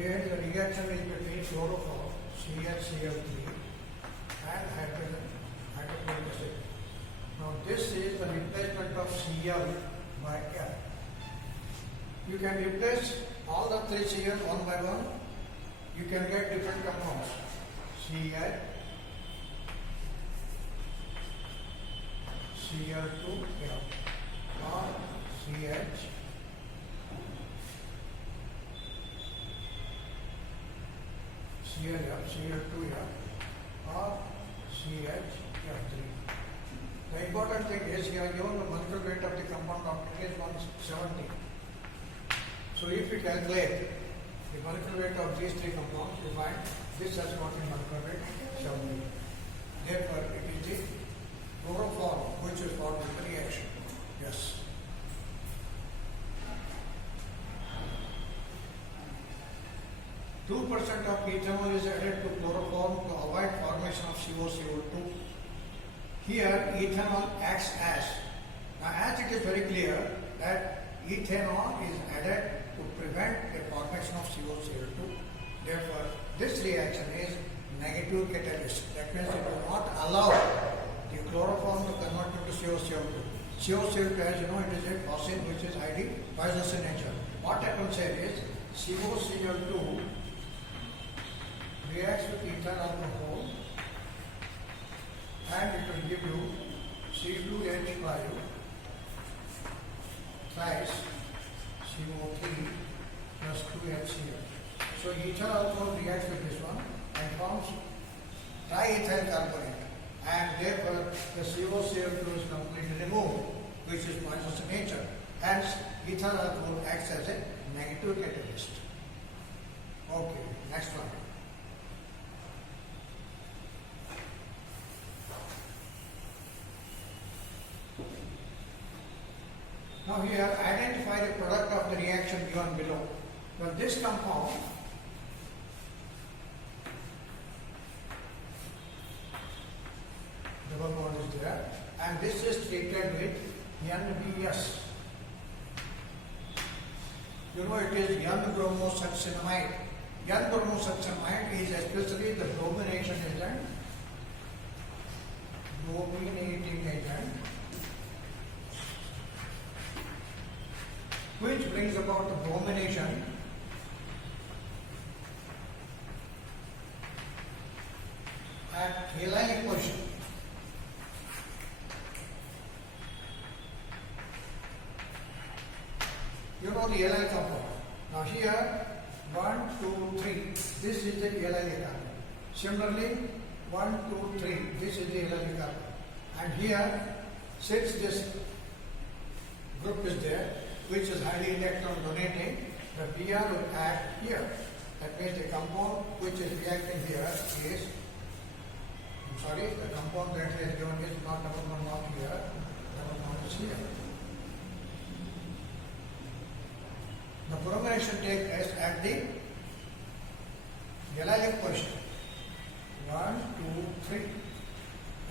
here the reaction is between chloroform CHCl3 and hydrochloric acid. Now this is the replacement of Cl by L. You can replace all the three Cl one by one. You can get different compounds. Cl, Cl2L or CH, ClL, Cl2L or CHL3. The important thing is you are given the molecular weight of the compound of at least 170. So if you calculate the molecular weight of these three compounds, you find this has got a molecular weight 70. Therefore, it is the chloroform which is part of the reaction. Yes. Two % of ethanol is added to chloroform to avoid formation of COCO2. Here, ethanol acts as. Now, as it is very clear that ethanol is added to prevent the formation of COCO2. Therefore, this reaction is negative catalyst. That means it will not allow the chloroform to convert into COCO2. COCO2, as you know, it is a fossil which is highly poisonous in nature. What happens here is COCO2 reacts with ethyl alcohol and it will give you C2H5 thrice CO3 plus 2HCl. So ethyl alcohol reacts with this one and forms triethyl carbonate, and therefore the COCl2 is completely removed, which is poisonous in nature. Hence, ethyl alcohol acts as a negative catalyst. Okay, next one. Now here, identify the product of the reaction given below. Well, this compound double bond is there, and this is treated with NBS. You know, it is N-bromosuccinamide. N-bromosuccinamide is especially the bromination agent, brominating agent, which brings about the bromination at halide position. You know the halide compound. Now here, 1, 2, 3. This is the halide carbon. Similarly, 1, 2, 3. This is the halide carbon. And here, since this group is there, which is highly electron donating, the Br will act here. That means the compound which is reacting here is, the compound that is given is not double bond not here, double bond is here. The bromination takes place at the halide position. 1, 2, 3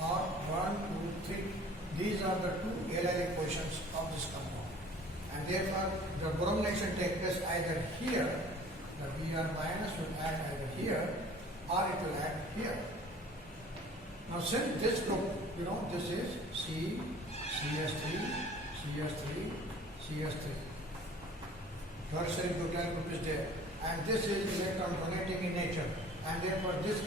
or 1, 2, 3. These are the two halide positions of this compound. And therefore, the bromination takes place either here, the Br minus will act either here or it will act here. Now, since this group, you know, this is C, CS3, CS3, CS3. Tertiary butyl group is there, and this is electron donating in nature, and therefore this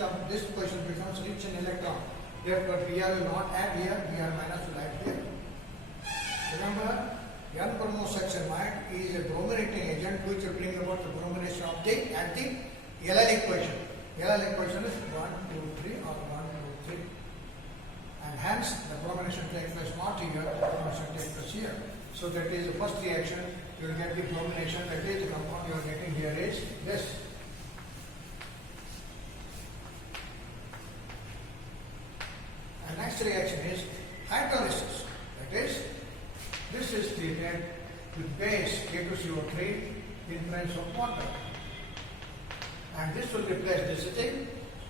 position becomes rich in electron. Therefore, Br will not add here, Br minus will add here. Remember, N-bromosuccinamide is a brominating agent which will bring about the bromination of the at the halide position. Halide position is 1, 2, 3 or 1, 2, 3. And hence the bromination takes place not here, the bromination takes place here. So that is the first reaction, you will get the bromination, that is the compound you are getting here is this. And next reaction is hydrolysis. That is, this is treated with base K2CO3 in presence of water. And this will replace this is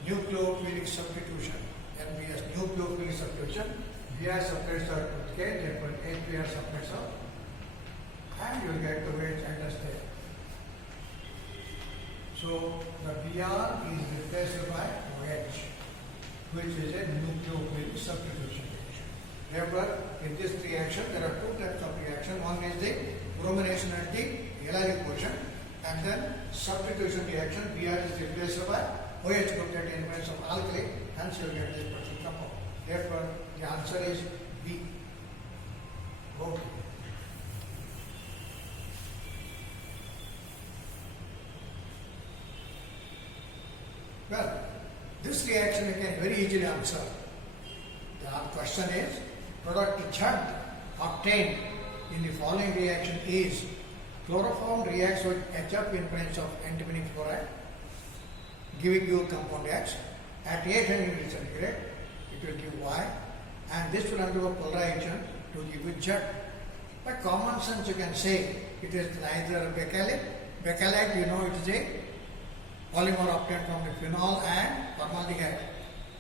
nucleophilic substitution. NBS, nucleophilic substitution. Br separates out with K, therefore HBr separates out. And you will get the weight and there. So the Br is replaced by OH, which is a nucleophilic substitution reaction. Therefore, in this reaction, there are two types of reaction. One is the bromination at the allylic position, and then substitution reaction. Br is replaced by OH group that in presence of alkali, hence you will get this particular compound. Therefore, the answer is B. Okay. Well, this reaction you can very easily answer. The question is, product Z obtained in the following reaction is chloroform reacts with HF in presence of antimony chloride, giving you compound X. At 800 degrees centigrade, it will give Y, and this will undergo polarization to give you Z. By common sense, you can say it is neither bakelite. Bakelite, you know, it is a polymer obtained from the phenol and formaldehyde.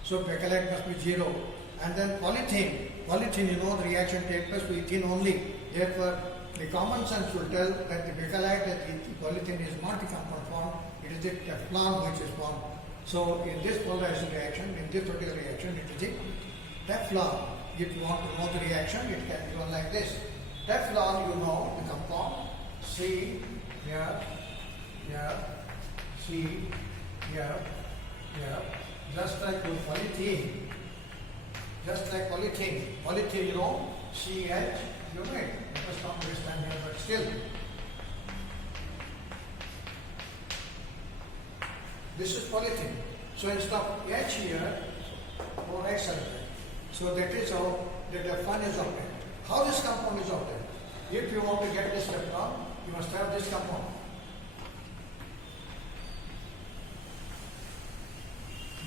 So bakelite must be 0. And then polythene. Polythene, you know, the reaction takes place with ethene only. Therefore, the common sense will tell that the bakelite and the polythene is not the compound form. It is the Teflon which is formed. So in this polarization reaction, in this particular reaction, it is the Teflon. If you want to know the reaction, it can be done like this. Teflon, you know the compound C, here, C, here, just like with polythene. Just like polythene. Polythene, you know, CH, you know it. Let us not understand here, but still. This is polythene. So instead of H here, or X sulfate. So that is how the Teflon is obtained. How this compound is obtained? If you want to get this Teflon, you must have this compound.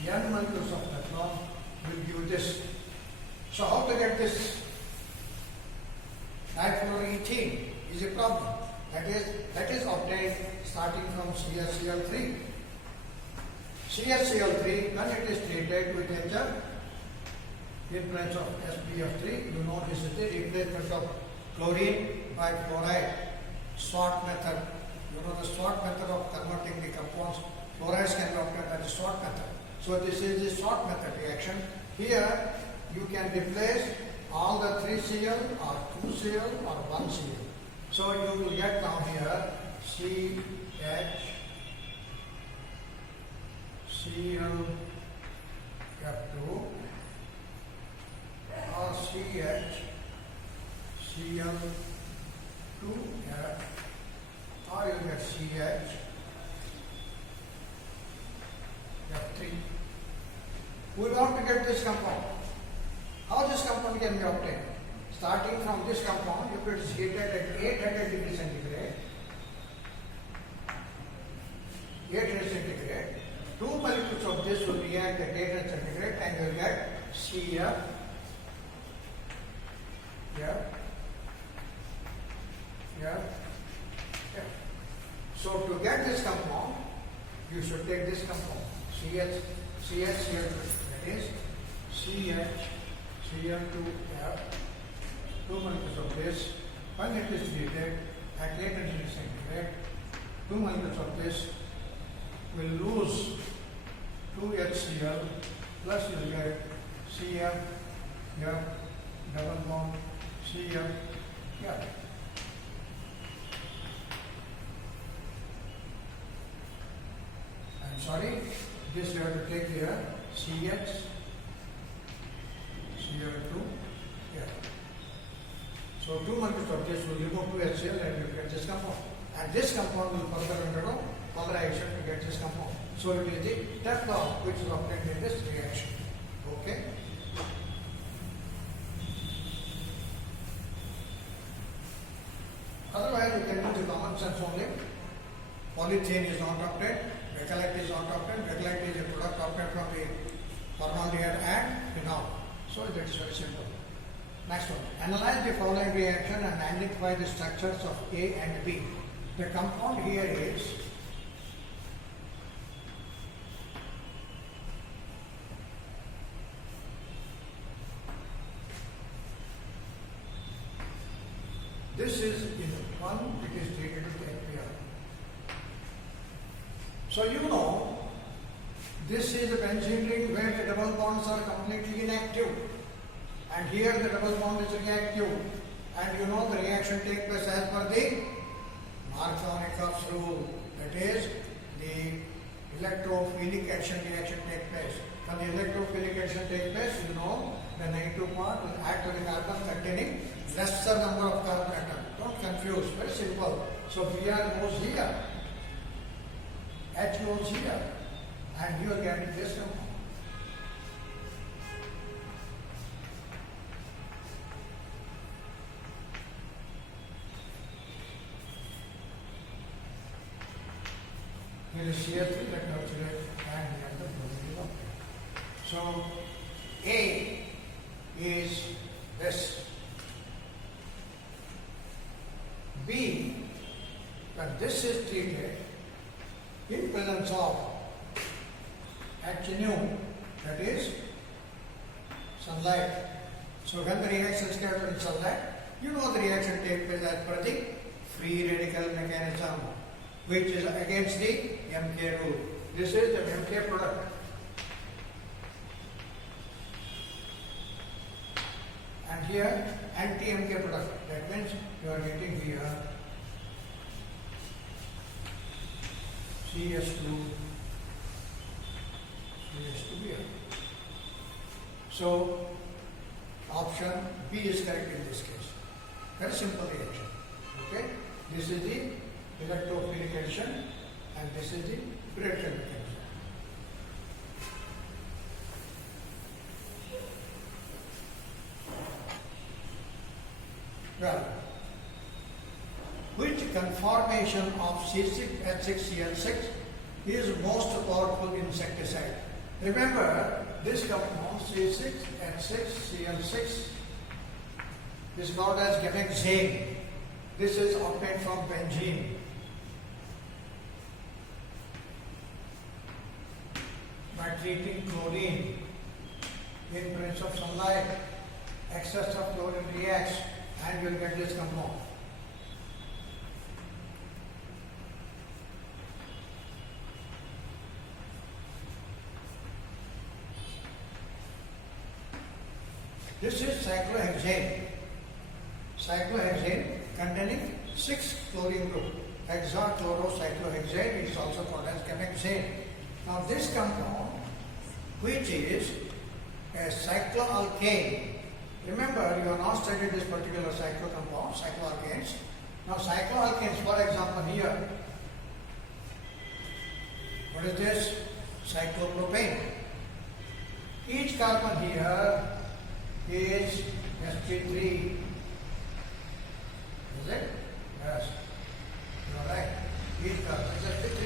N molecules of Teflon will give you this. So how to get this difluoroethene is a problem. That is obtained starting from CaCl3. CaCl3, when it is treated with HF in presence of SbF3, you know this is the replacement of chlorine by fluoride. SWOT method. You know the SWOT method of converting the compounds. Fluorides can be obtained by the SWOT method. So this is the SWOT method reaction. Here you can replace all the 3Cl or 2Cl or 1Cl. So you will get down here CH, Cl, F2 or CH, Cl, 2F, or you get CH, F3. We want to get this compound. How this compound can be obtained? Starting from this compound, if it is heated at 800 degrees centigrade, 800 centigrade, two molecules of this will react at 800 centigrade and you will get CF, F. So to get this compound, you should take this compound, CH, that is CH, Cl2F, two molecules of this. When it is heated at 800 degrees centigrade, two molecules of this will lose 2HCl plus you will get CF, double bond, CF, I'm sorry, this you have to take here, CH, Cl2, So two molecules of this will remove 2HCl and you get this compound. And this compound will further undergo polarization to get this compound. So it is the Teflon which is obtained in this reaction. Okay? Otherwise, you can use the common sense only. Polythene is not obtained, bakelite is not obtained. Bakelite is a product obtained from the formaldehyde and phenol. So that is very simple. Next one. Analyze the following reaction and identify the structures of A and B. The compound here is this is in one, it is treated with NPR. So you know, this is the benzene ring where the double bonds are completely inactive, and here the double bond is reactive, and you know the reaction takes place as per the Markovnikov's rule. That is, the electrophilic action reaction takes place. When the electrophilic action takes place, you know the negative part will act on the carbon containing lesser number of carbon atoms. Don't confuse, very simple. So Br goes here, H goes here, and you are getting this compound. Here is CH3, let us calculate, and we have the probability of it. So A is this. B, when this is treated in presence of H nu, that is sunlight. So when the reaction is carried out in sunlight, you know the reaction takes place as per the free radical mechanism, which is against the MK rule. This is the MK product. And here anti-MK product. That means you are getting here CS2 here. So option B is correct in this case. Very simple reaction. Okay? This is the electrophilic action and this is the radical mechanism. Well, which conformation of C6H6Cl6 is most powerful insecticide? Remember, this compound C6H6Cl6 is called as gamexane. This is obtained from benzene. By treating chlorine in presence of sunlight, excess of chlorine reacts and you will get this compound. This is cyclohexane. Cyclohexane containing 6 chlorine group. Hexachlorocyclohexane is also called as gamexane. Now this compound, which is a cycloalkane. Remember, you have not studied this particular cyclo compound, cycloalkanes. Now cycloalkanes, for example, here, what is this? Cyclopropane. Each carbon here is sp3. Is it? Yes. You are right. Each carbon is sp3.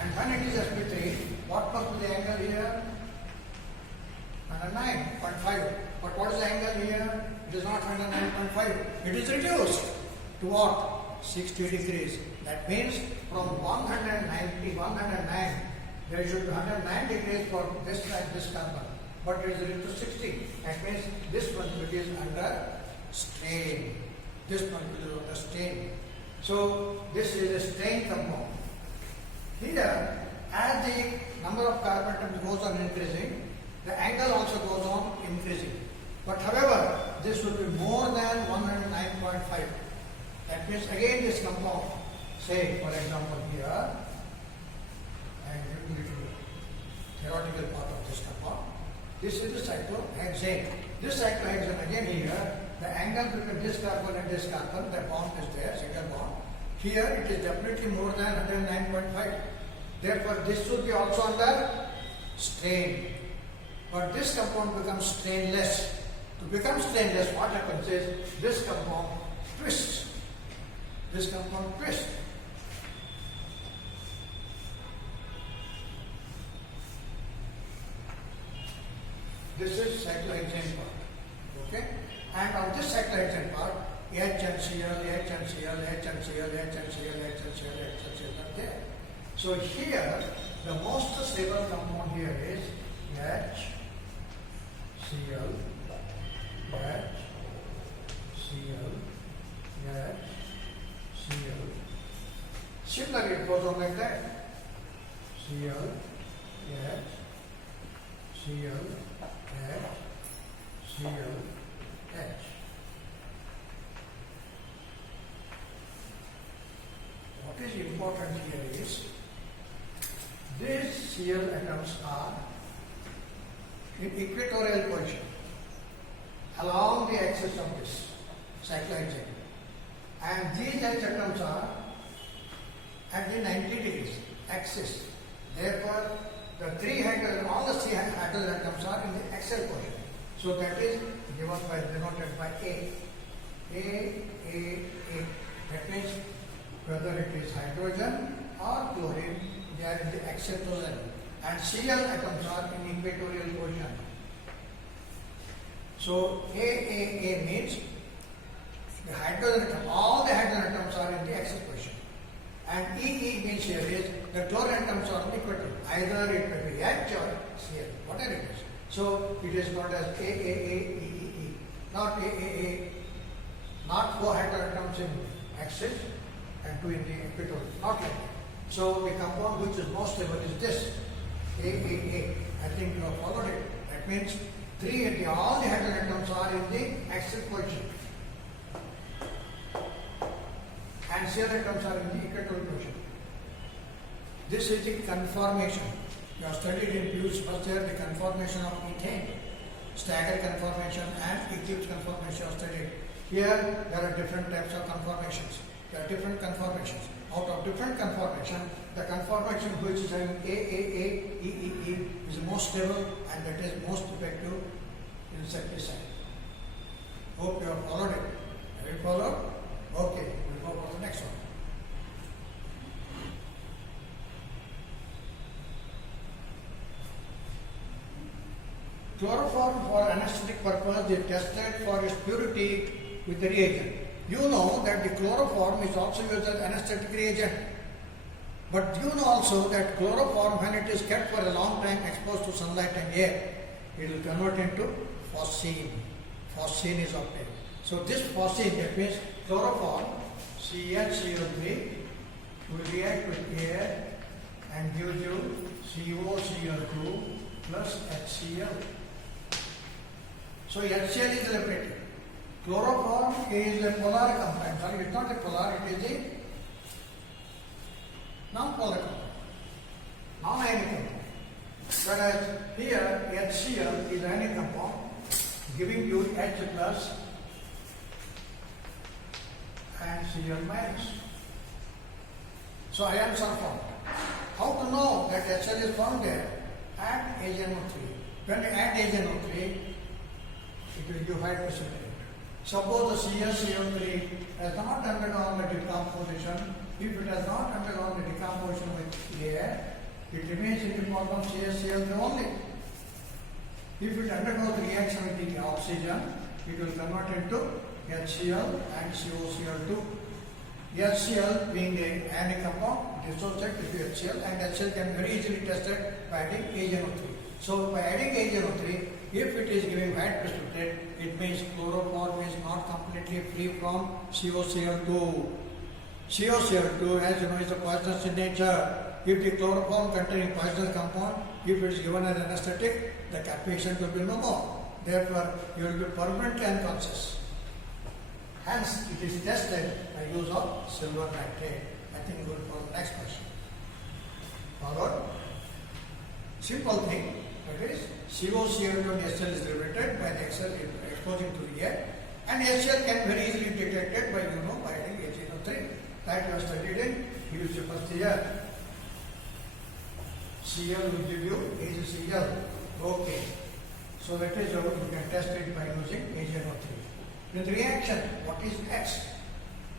And when it is sp3, what must be the angle here? 109.5. But what is the angle here? It is not 109.5. It is reduced to what? 60 degrees. That means from 190, 109, there should be 109 degrees for this side, this carbon. But it is reduced to 60. That means this one is under strain. This one is under strain. So this is a strain compound. Here, as the number of carbon atoms goes on increasing, the angle also goes on increasing. But however, this will be more than 109.5. That means again this compound, say for example here, and you need to theoretical part of this compound. This is the cyclohexane. This cyclohexane again here, the angle between this carbon and this carbon, the bond is there, single bond. Here it is definitely more than 109.5. Therefore this should be also under strain. But this compound becomes strainless. To become stainless, what happens is this compound twists. This compound twists. This is cyclohexane part. Okay? And on this cyclohexane part, H and Cl, H and Cl, H and Cl, H and Cl, H and Cl, H and Cl are there. So here, the most stable compound here is H, Cl, H, Cl, H, Cl. Similarly, it goes on like that. Cl H Cl H Cl H. What is important here is these Cl atoms are in equatorial position along the axis of this cycloid chain, and these H atoms are at the 90 degrees axis. Therefore, the three hydrogen, all the three hydrogen atoms are in the axial position. So that is given by, denoted by A. That means whether it is hydrogen or chlorine, they are in the axial position. And Cl atoms are in equatorial position. So AAA means the hydrogen atom, all the hydrogen atoms are in the axial position. And EE means here is the chlorine atoms are equator. Either it may be H or Cl, whatever it is. So it is called as AAAEEE, not AAA, not 4 hydrogen atoms in axis and 2 in the equator, not like that. So the compound which is most stable is this, AAA. I think you have followed it. That means all the hydrogen atoms are in the axial position. And Cl atoms are in the equatorial position. This is the conformation. You have studied in Bu's first year the conformation of ethane, staggered conformation and eclipse conformation are studied. Here there are different types of conformations. There are different conformations. Out of different conformation, the conformation which is having AAAEEE is most stable and that is most effective insecticide. Hope you have followed it. Have you followed? Okay, we'll go for the next one. Chloroform for anesthetic purpose is tested for its purity with the reagent. You know that the chloroform is also used as anesthetic reagent. But you know also that chloroform, when it is kept for a long time exposed to sunlight and air, it will convert into phosphine. Phosphine is obtained. So this phosphine, that means chloroform, CHCl3, will react with air and gives you COCl2 plus HCl. So HCl is liberated. Chloroform is a polar compound. Sorry, it's not a polar, it is a non-polar compound, non-ionic compound. Whereas here HCl is an ionic compound giving you H plus and Cl minus. So ions are formed. How to know that HCl is formed there? Add AgNO3. When you add AgNO3, it will give white precipitate. Suppose the ClCl3 has not undergone the decomposition. If it has not undergone the decomposition with air, it remains in the form of ClCl3 only. If it undergoes the reaction with the oxygen, it will convert into HCl and COCl2. HCl being an ionic compound, dissociates into HCl, and HCl can be very easily tested by adding AgNO3. So by adding AgNO3, if it is giving white precipitate, it means chloroform is not completely free from COCl2. COCl2, as you know, is a poisonous in nature. If the chloroform containing poisonous compound, if it is given as anesthetic, the patient will be no more. Therefore, you will be permanently unconscious. Hence, it is tested by use of silver nitrate. I think we will go to the next question. Followed? Simple thing, that is COCl2 and HCl is liberated by the exposing to the air, and HCl can very easily be detected by adding AgNO3. That we have studied in Bu's first year. Cl will give you HCl. Okay. So that is how you can test it by using AgNO3. With reaction, what is X?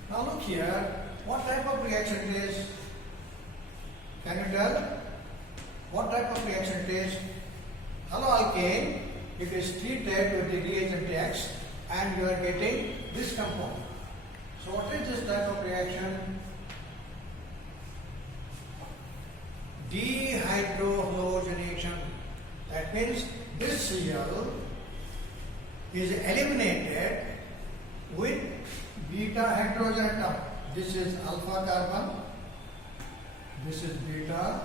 Now look here, what type of reaction it is? Can you tell? What type of reaction it is? Haloalkane, it is treated with the reagent X and you are getting this compound. So what is this type of reaction? Dehydrohalogenation. That means this Cl is eliminated with beta hydrogen atom. This is alpha carbon, this is beta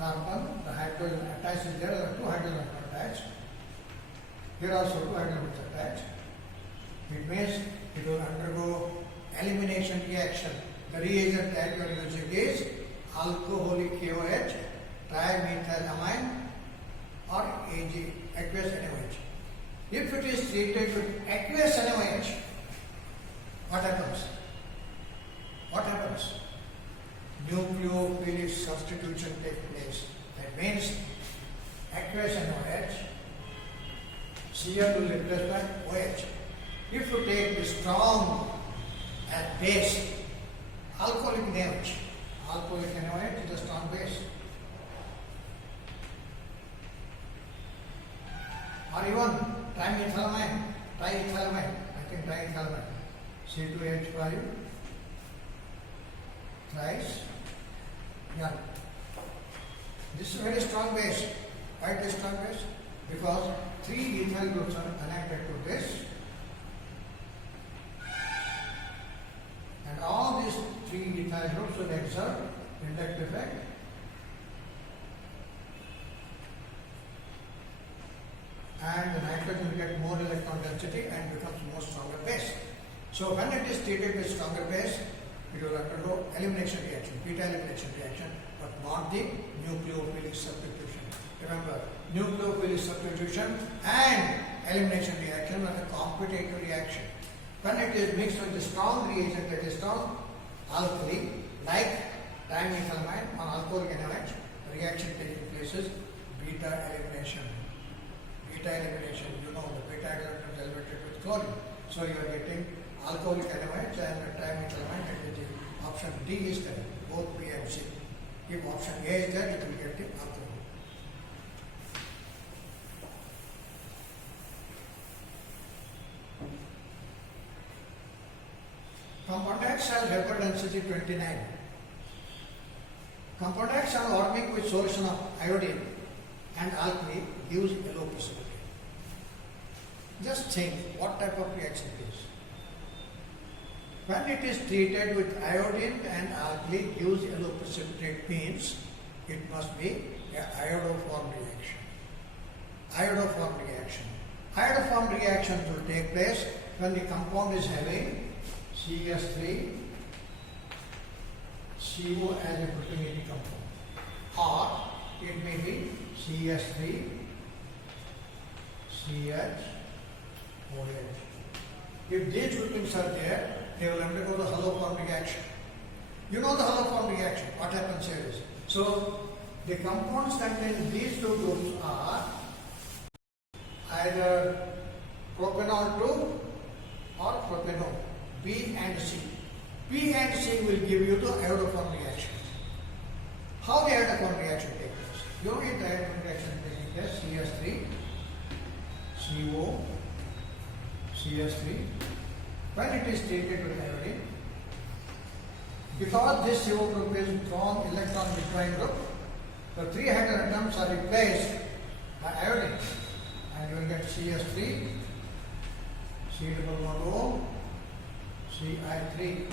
carbon, the hydrogen attached is there, the two hydrogens are attached. Here also two hydrogens attached. It means it will undergo elimination reaction. The reagent that you are using is alcoholic KOH, trimethylamine or AG, aqueous NaOH. If it is treated with aqueous NaOH, what happens? What happens? Nucleophilic substitution takes place. That means aqueous NaOH, Cl will replace by OH. If you take the strong as base, alcoholic NaOH, alcoholic NaOH is a strong base. Or even trimethylamine, I think triethylamine, C2H5, thrice, yeah. This is a very strong base. Why it is strong base? Because three ethyl groups are connected to this, and all these three ethyl groups will exert inductive effect. And the nitrogen will get more electron density and becomes more stronger base. So when it is treated with stronger base, it will undergo elimination reaction, beta elimination reaction, but not the nucleophilic substitution. Remember, nucleophilic substitution and elimination reaction are the competitive reaction. When it is mixed with the strong reagent, that is strong alkali, like trimethylamine or alcoholic NaOH, the reaction taking place is beta elimination. Beta elimination, you know, the beta electron is elevated with chlorine. So you are getting alcoholic NaOH and trimethylamine, and the option D is correct, both B and C. If option A is there, it will get the alcohol. Compound X has vapor density 29. Compound X on warming with solution of iodine and alkali gives yellow precipitate. Just think what type of reaction it is. When it is treated with iodine and alkali gives yellow precipitate means it must be an iodoform reaction. Iodoform reaction. Iodoform reactions will take place when the compound is having CS3, CO as a proteinated compound, or it may be CS3, CH, OH. If these two things are there, they will undergo the Haloalkanes reaction. You know the Haloalkanes reaction, what happens here is. So, the compounds containing these two groups are either propanol 2 or propanol, B and C. B and C will give you the iodoform reaction. How the iodoform reaction takes place? You know the iodoform reaction taking place, CS3, CO, CS3. When it is treated with iodine, because this CO group is strong electron withdrawing group, the three hydrogen atoms are replaced by iodine, and you will get CS3, C11O, Ci3.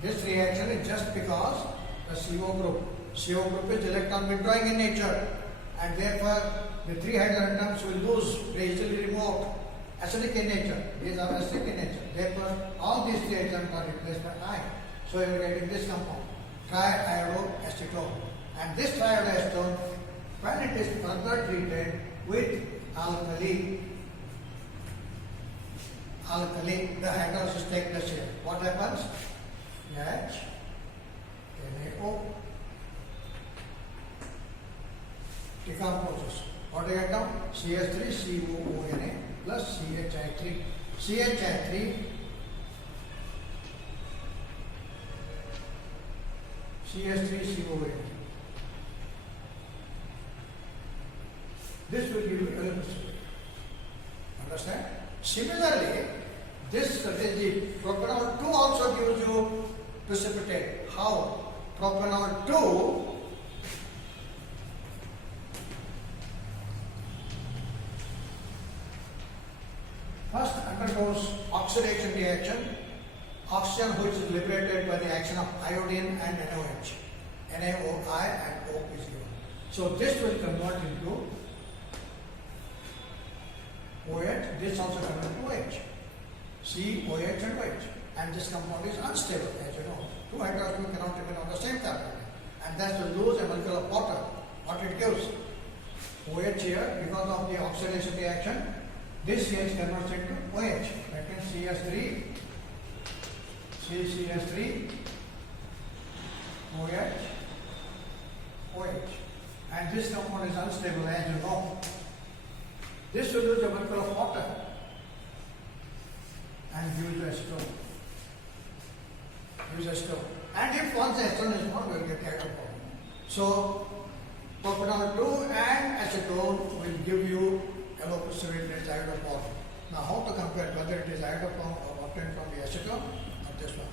This reaction is just because the CO group is electron withdrawing in nature, and therefore the three hydrogen atoms will lose, they easily removed, acidic in nature. These are acidic in nature. Therefore, all these three atoms are replaced by I. So you are getting this compound, triiodoacetone. And this triiodoacetone, when it is further treated with alkali, the hydrolysis takes place here. What happens? H, NaO, decomposes. What do you get down? CS3COONA plus CHI3. CHI3, CS3COONA. This will give you elements. Understand? Similarly, this strategy, propanol 2 also gives you precipitate. How? Propanol 2 first undergoes oxidation reaction, oxygen which is liberated by the action of iodine and NaOH. NaOI and O is given. So this will convert into OH, this also convert to OH. COH and OH. And this compound is unstable, as you know. Two hydrogen cannot remain on the same carbon. And that's the lose a molecule of water. What it gives? OH here, because of the oxidation reaction, this here is converted to OH. That means CS3, CCS3, OH, OH. And this compound is unstable, as you know. This will lose a molecule of water and use acetone. Use acetone. And if once acetone is gone, we will get hydrocarbon. So, propanol 2 and acetone will give you alloprecipitate hydrocarbon. Now, how to compare whether it is hydrocarbon or obtained from the acetone or this one?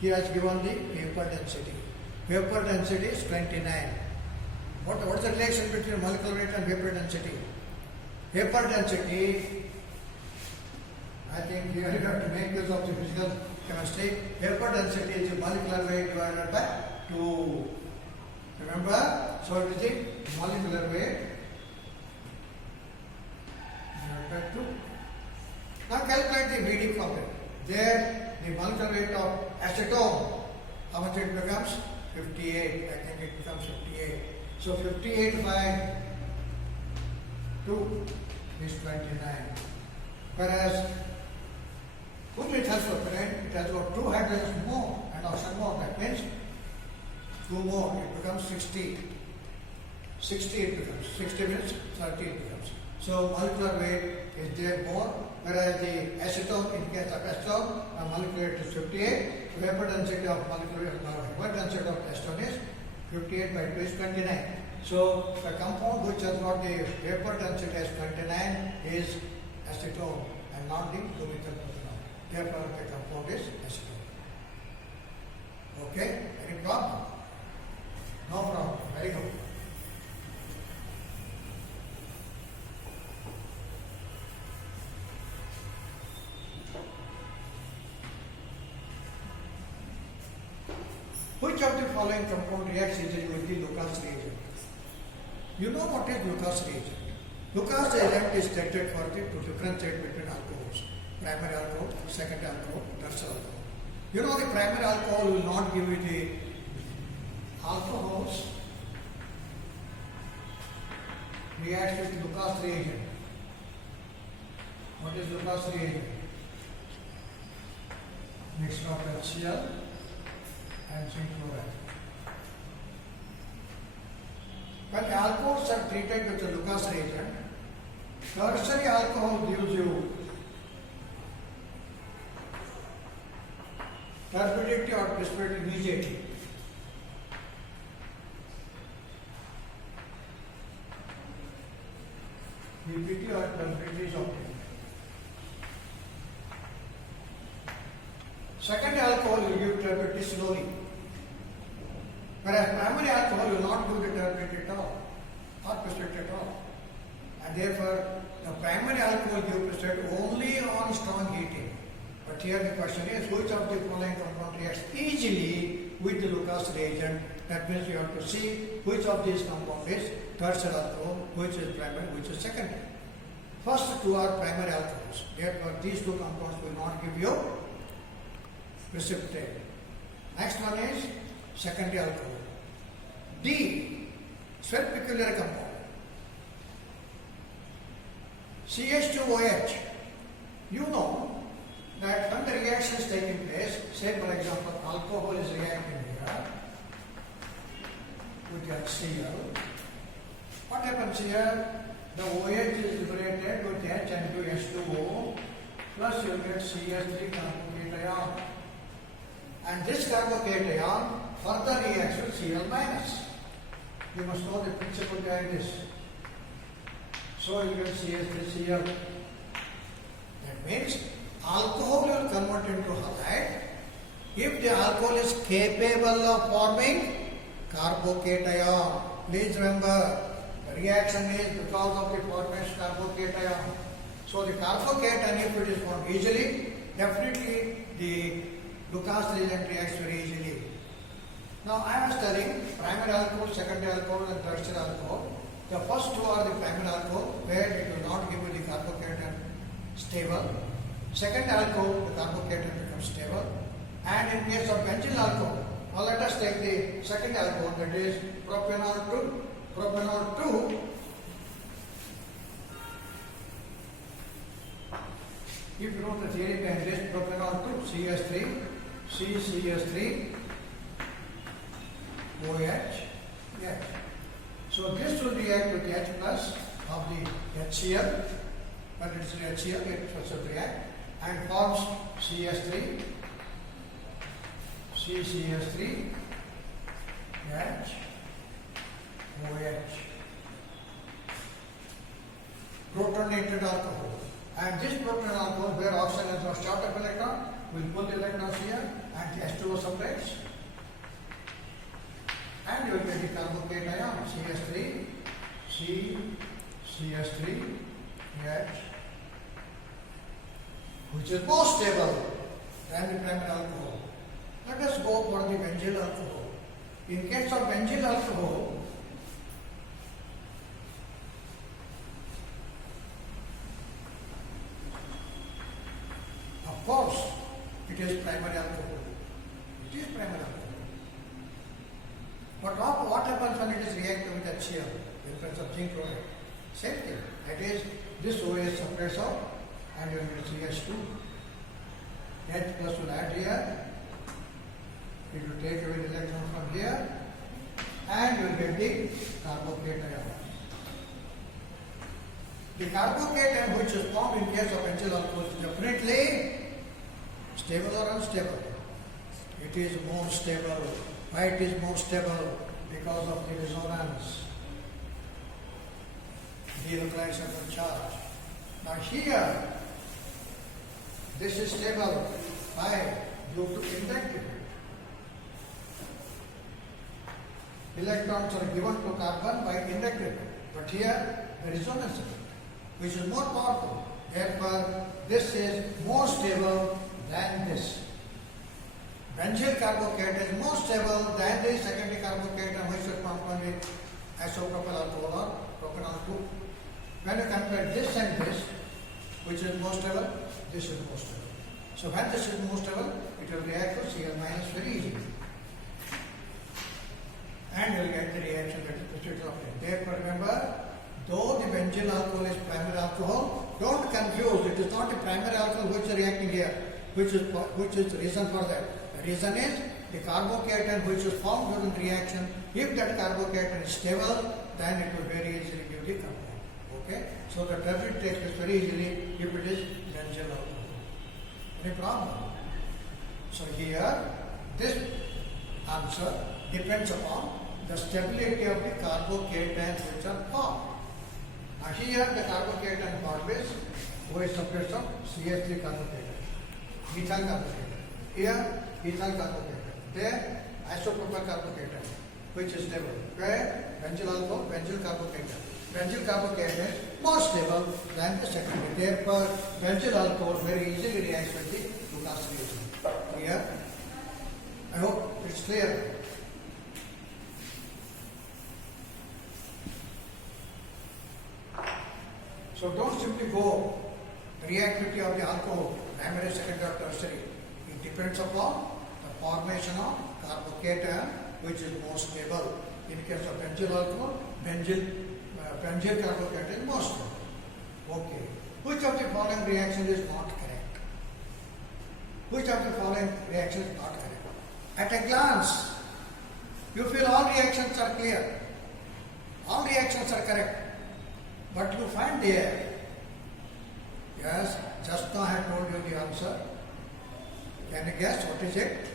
He has given the vapor density. Vapor density is 29. What's the relation between molecular weight and vapor density? Vapor density, I think here you have to make use of the physical chemistry. Vapor density is the molecular weight divided by 2. Remember? So it is the molecular weight divided by 2. Now calculate the reading from it. There, the molecular weight of acetone, how much it becomes? 58. I think it becomes 58. So 58 by 2 is 29. Whereas, whom it has got, it has got 2 hydrogens more and oxygen more. That means 2 more, it becomes 60. 60 it becomes. 60 means 30 it becomes. So molecular weight is there more, whereas the acetone, in case of acetone, molecular weight is 58. Vapor density of vapor density of acetone is 58 by 2 is 29. So the compound which has got the vapor density as 29 is acetone and not the chemical propanol. Therefore the compound is acetone. Okay? Any problem? No problem. Very good. Which of the following compound reacts easily with the Lucas reagent? You know what is Lucas reagent? Lucas reagent is stated for the to differentiate between alcohols. Primary alcohol, secondary alcohol, tertiary alcohol. You know the primary alcohol will not give you the alcohols reacts with Lucas reagent. What is Lucas reagent? Mixture of HCl and zinc chloride. When alcohols are treated with the Lucas reagent, tertiary alcohol gives you turbidity or precipitate immediately. PPT or turbidity is obtained. Secondary alcohol will give turbidity slowly. Whereas primary alcohol will not give the turbidity at all, or precipitate at all. And therefore, the primary alcohol gives precipitate only on strong heating. But here the question is, which of the following compound reacts easily with the Lucas reagent? That means you have to see which of these compounds is tertiary alcohol, which is primary, which is secondary. First two are primary alcohols. Therefore, these two compounds will not give you precipitate. Next one is secondary alcohol. D, it's very peculiar compound. CH2OH. You know that when the reaction is taking place, say for example, alcohol is reacting here with HCl. What happens here? The OH is liberated with H and to H2O, plus you get CH3 carbocation. And this carbocation further reacts with Cl minus. You must know the principle behind this. So you get CH3Cl. That means alcohol will convert into halide if the alcohol is capable of forming carbocation. Please remember, the reaction is because of the formation of carbocation. So the carbocation, if it is formed easily, definitely the Lucas reagent reacts very easily. Now I am studying primary alcohol, secondary alcohol and tertiary alcohol. The first two are the primary alcohol where it will not give you the carbocation stable. Second alcohol, the carbocation becomes stable. And in case of benzyl alcohol, now let us take the second alcohol, that is propanol 2. Propanol 2, if you know the theory behind this, propanol 2, CH3, CCH3, OH, H. So this will react with H plus of the HCl, but it is HCl, it will react and forms CH3, CCH3, H, OH. Protonated alcohol. And this proton alcohol, where oxygen has no short of electron, will pull the electrons here and the H2O separates. And you will get the carbocation CH3, C, CH3, H, which is more stable than the primary alcohol. Let us go for the benzyl alcohol. In case of benzyl alcohol, of course, it is primary alcohol. It is primary alcohol. But what happens when it is reacted with HCl in terms of zinc chloride? Same thing. That is, this OH separates out and you will get CH2. H plus will add here. It will take away the electron from here and you will get the carbocation. The carbocation which is formed in case of benzyl alcohol is definitely stable or unstable. It is more stable. Why it is more stable? Because of the resonance, delocalization of charge. Now here, this is stable. Why? Due to inductivity. Electrons are given to carbon by inductivity. But here, the resonance effect, which is more powerful. Therefore, this is more stable than this. Benzyl carbocation is more stable than the secondary carbocation which is formed from the isopropyl alcohol or propanol 2. When you compare this and this, which is more stable, this is more stable. So when this is more stable, it will react to Cl minus very easily. And you will get the reaction that is precipitated. Therefore, remember, though the benzyl alcohol is primary alcohol, don't confuse. It is not the primary alcohol which is reacting here, which is the reason for that. The reason is the carbocation which is formed during the reaction. If that carbocation is stable, then it will very easily give the compound. Okay? So the turbidity takes place very easily if it is benzyl alcohol. Any problem? So here, this answer depends upon the stability of the carbocations which are formed. Now here the carbocation formed is OH separates of CH3 carbocation, methyl carbocation. Here ethyl carbocation. There isopropyl carbocation, which is stable. Where benzyl alcohol, benzyl carbocation. Benzyl carbocation is more stable than the secondary. Therefore, benzyl alcohol very easily reacts with the glucosination. Clear? I hope it's clear. So don't simply go the reactivity of the alcohol, primary, secondary, or tertiary. It depends upon the formation of carbocation, which is more stable. In case of benzyl alcohol, benzyl carbocation is more stable. Okay. Which of the following reaction is not correct? Which of the following reaction is not correct? At a glance, you feel all reactions are clear. All reactions are correct. But you find there, yes, just now I have told you the answer. Can you guess what is it?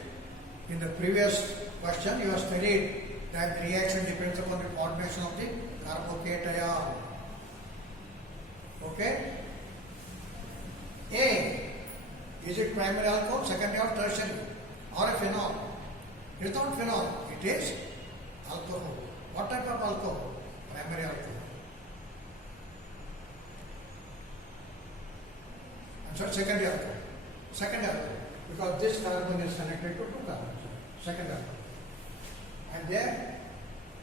In the previous question, you have studied that the reaction depends upon the formation of the carbocation. Okay? A. Is it primary alcohol, secondary or tertiary? Or a phenol? It is not phenol, it is alcohol. What type of alcohol? Primary alcohol. I'm sorry, secondary alcohol. Secondary alcohol. Because this carbon is connected to two carbons. Secondary alcohol. And then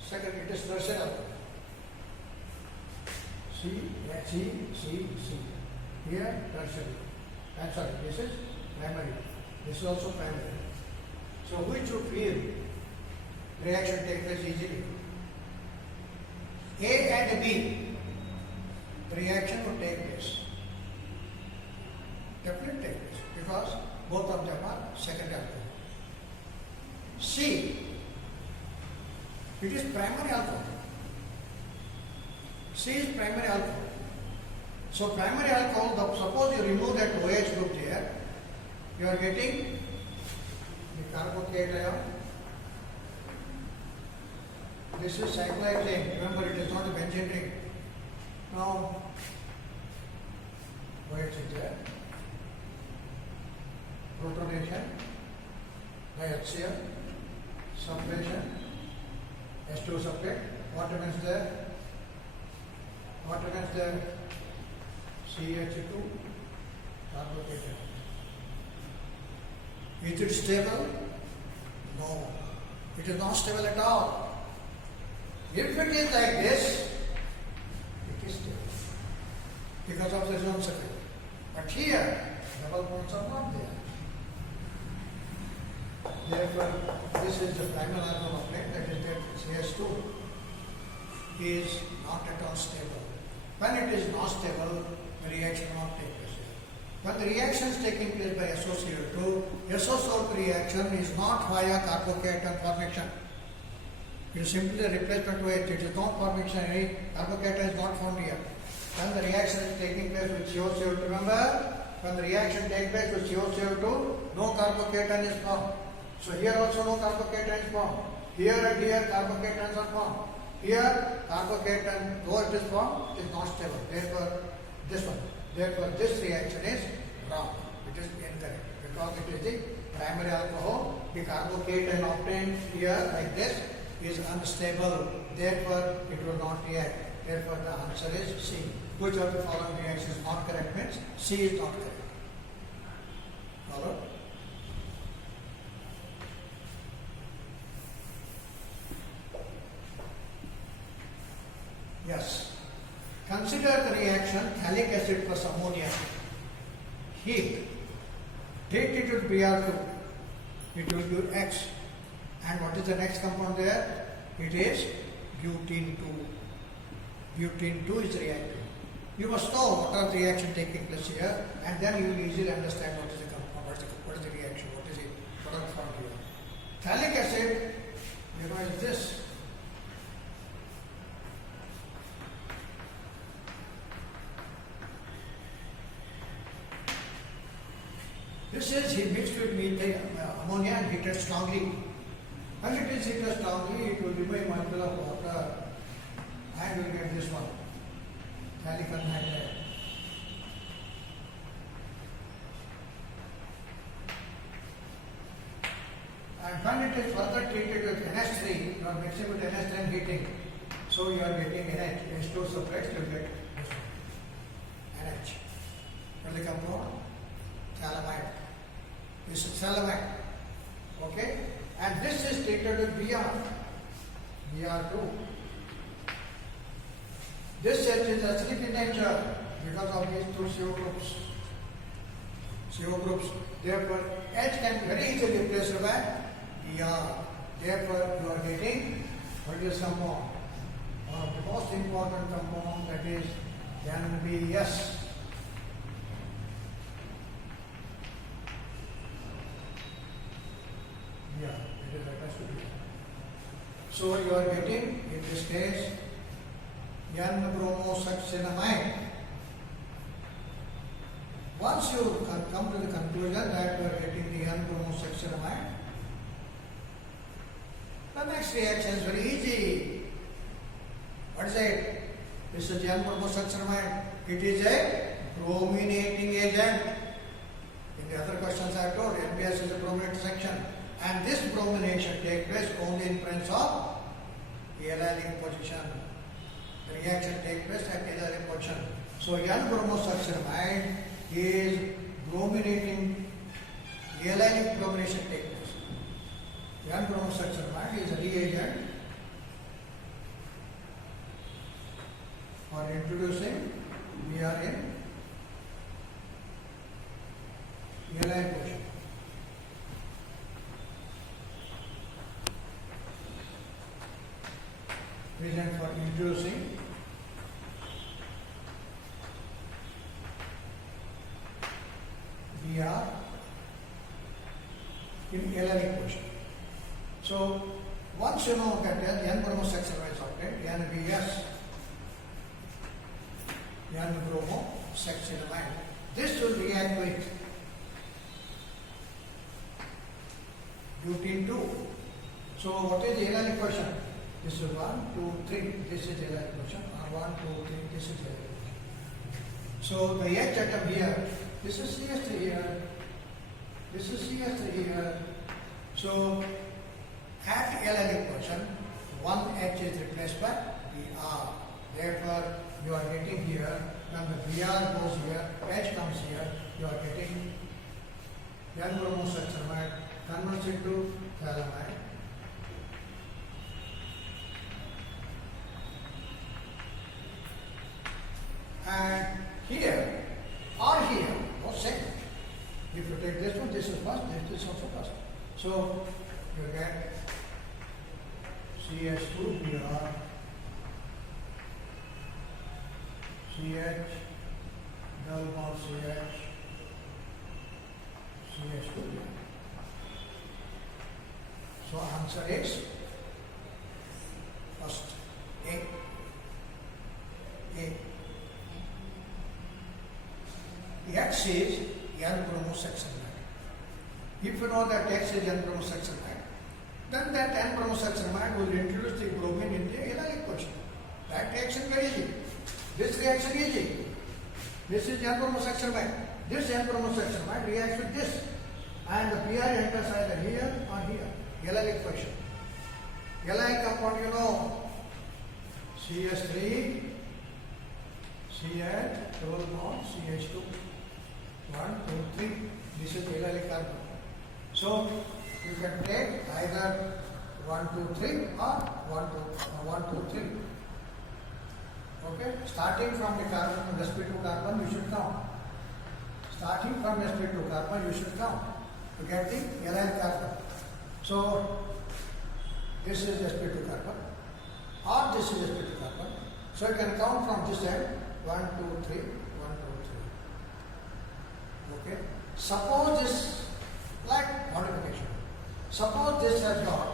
second it is tertiary alcohol. C. Here tertiary. I'm sorry, this is primary. This is also primary. So which you feel reaction take place easily? A and B reaction will take place. Definitely take place because both of them are secondary alcohol. C, it is primary alcohol. C is primary alcohol. So primary alcohol, suppose you remove that OH group there, you are getting the carbocation. This is cyclohexane. Remember, it is not a benzene ring. Now, OH is there. Protonation, HCl, sublimation, H2 substrate. What remains there? What remains there? CH2, carbocation. Is it stable? No. It is not stable at all. If it is like this, it is stable because of the zone circle. But here, double bonds are not there. Therefore, this is the primary alcohol of plate, that is that CH2 is not at all stable. When it is not stable, the reaction will not take place. When the reaction is taking place by SOCO2, SOCO2 reaction is not via carbocation formation. It is simply a replacement to it. It is not formation. Any carbocation is not formed here. When the reaction is taking place with COCO2, remember, when the reaction takes place with COCO2, no carbocation is formed. So here also no carbocation is formed. Here and here carbocations are formed. Here carbocation, though it is formed, is not stable. Therefore, this one. Therefore, this reaction is wrong. It is incorrect because it is the primary alcohol. The carbocation obtained here like this is unstable. Therefore, it will not react. Therefore, the answer is C. Which of the following reactions is not correct means C is not correct. Follow? Yes. Consider the reaction phthalic acid plus ammonia. Heat. Treat it with Br2. It will give X. And what is the next compound there? It is butene 2. Butene 2 is reacting. You must know what are the reaction taking place here, and then you will easily understand what is the compound, what is the reaction, what is the product formed here. Phthalic acid, you know, is this. This is he mixed with methane, ammonia and heated strongly. When it is heated strongly, it will remain molecule of water and you will get this one, phthalic anhydride. And when it is further treated with NH3, you are mixing with NH3 and heating. So you are getting NH, H2 separates, you will get this one, NH. What is the compound? Phthalimide. This is phthalimide. Okay? And this is treated with Br2. This H is acidic in nature because of these two CO groups. CO groups. Therefore, H can be very easily replaced by Br. Therefore, you are getting what is compound? One of the most important compound, that is NBS. Yeah, it is attached to B. So you are getting, in this case, N-bromosuccinamide. Once you come to the conclusion that you are getting the N-bromosuccinamide, the next reaction is very easy. What is it? This is N-bromosuccinamide. It is a brominating agent. In the other questions I have told, NBS is a brominating section. And this bromination takes place only in presence of allylic position. The reaction takes place at allylic position. So N-bromosuccinamide is brominating, allylic bromination takes place. N-bromosuccinimide is a reagent for introducing BR in allyl portion. Reason for introducing BR in allylic portion. So once you know that N-bromosuccinimide is obtained, NBS, N-bromosuccinimide, this will react with butene 2. So what is the allylic portion? This is 1, 2, 3. This is allylic portion. 1, 2, 3. This is allylic portion. So the H atom here, this is CH3 here, this is CH3 here. So at allylic portion, one H is replaced by Br. Therefore, you are getting here, when the Br goes here, H comes here, you are getting N-bromosuccinimide converts into phthalimide. And here or here, both same. If you take this one, this is first, this is also first. So you get CH2 Br, CH, double bond CH, CH2 Br. So answer is first A. X is N-bromosuccinimide. If you know that X is N-bromosuccinimide, then that N-bromosuccinimide will introduce the bromine in the allylic portion. That reaction is very easy. This reaction is easy. This is N-bromosuccinimide. This N-bromosuccinimide reacts with this. And the Br enters either here or here. Allylic portion. Allyl compound, you know, CH3, CH, double bond, CH2. 1, 2, 3. This is allylic carbon. So you can take either 1, 2, 3 or 1, 2, 3. Okay? Starting from the carbon, sp2 carbon, you should count. Starting from sp2 carbon, you should count to get the allyl carbon. So this is sp2 carbon or this is sp2 carbon. So you can count from this end 1, 2, 3, 1, 2, 3. Okay. Suppose this, like modification. Suppose this has got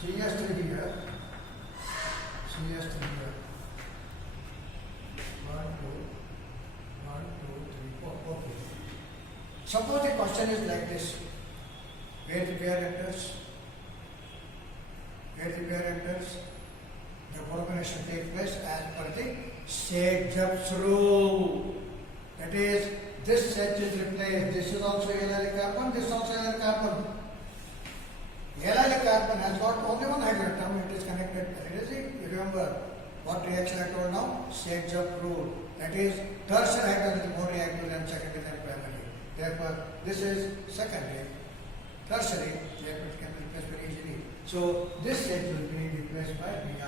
CH3 here, CH3 here. 1, 2, 3, 4. Okay. Suppose the question is like this. Where the pair enters, the bromination takes place as per the Sage-Job's rule. That is, this H is replaced, this is also allylic carbon, this is also allylic carbon. Allylic carbon has got only one hydrogen atom, it is connected. It is it. You remember what reaction I told now? Sage-Job rule. That is, tertiary hydrogen is more reactive than secondary than primary. Therefore, this is secondary. Tertiary, therefore it can be replaced very easily. So, this H will be replaced by Br.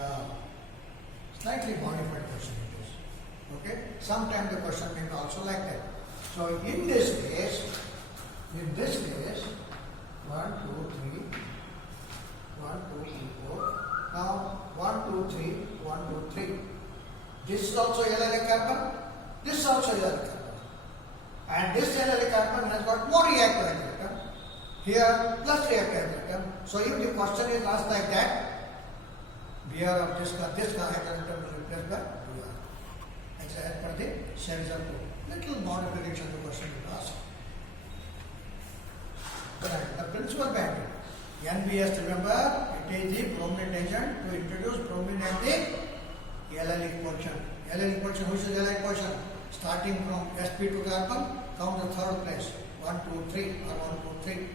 Slightly modified question it is. Okay? Sometimes the question may be also like that. So, in this case, 1, 2, 3, 1, 2, 3, 4. Now, 1, 2, 3, 1, 2, 3. This is also allylic carbon. This is also allylic carbon. And this allylic carbon has got more reactive atom. Here, plus reactive atom. So, if the question is asked like that, Br of this hydrogen atom is replaced by Br. As per the Sage-Job rule. Little modification of the question is asked. Right. The principal band. NBS, remember, it is the bromine agent to introduce bromine at the allylic portion. Allylic portion, which is allylic portion? Starting from sp2 carbon, count the third place. 1, 2, 3 or 1, 2, 3.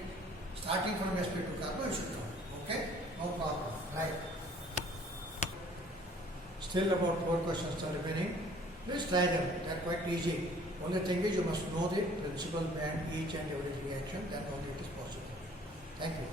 Starting from sp2 carbon, you should count. Okay? No problem. Right. Still about 4 questions are remaining. Please try them. They are quite easy. Only thing is you must know the principal band, each and every reaction. That only it is possible. Thank you.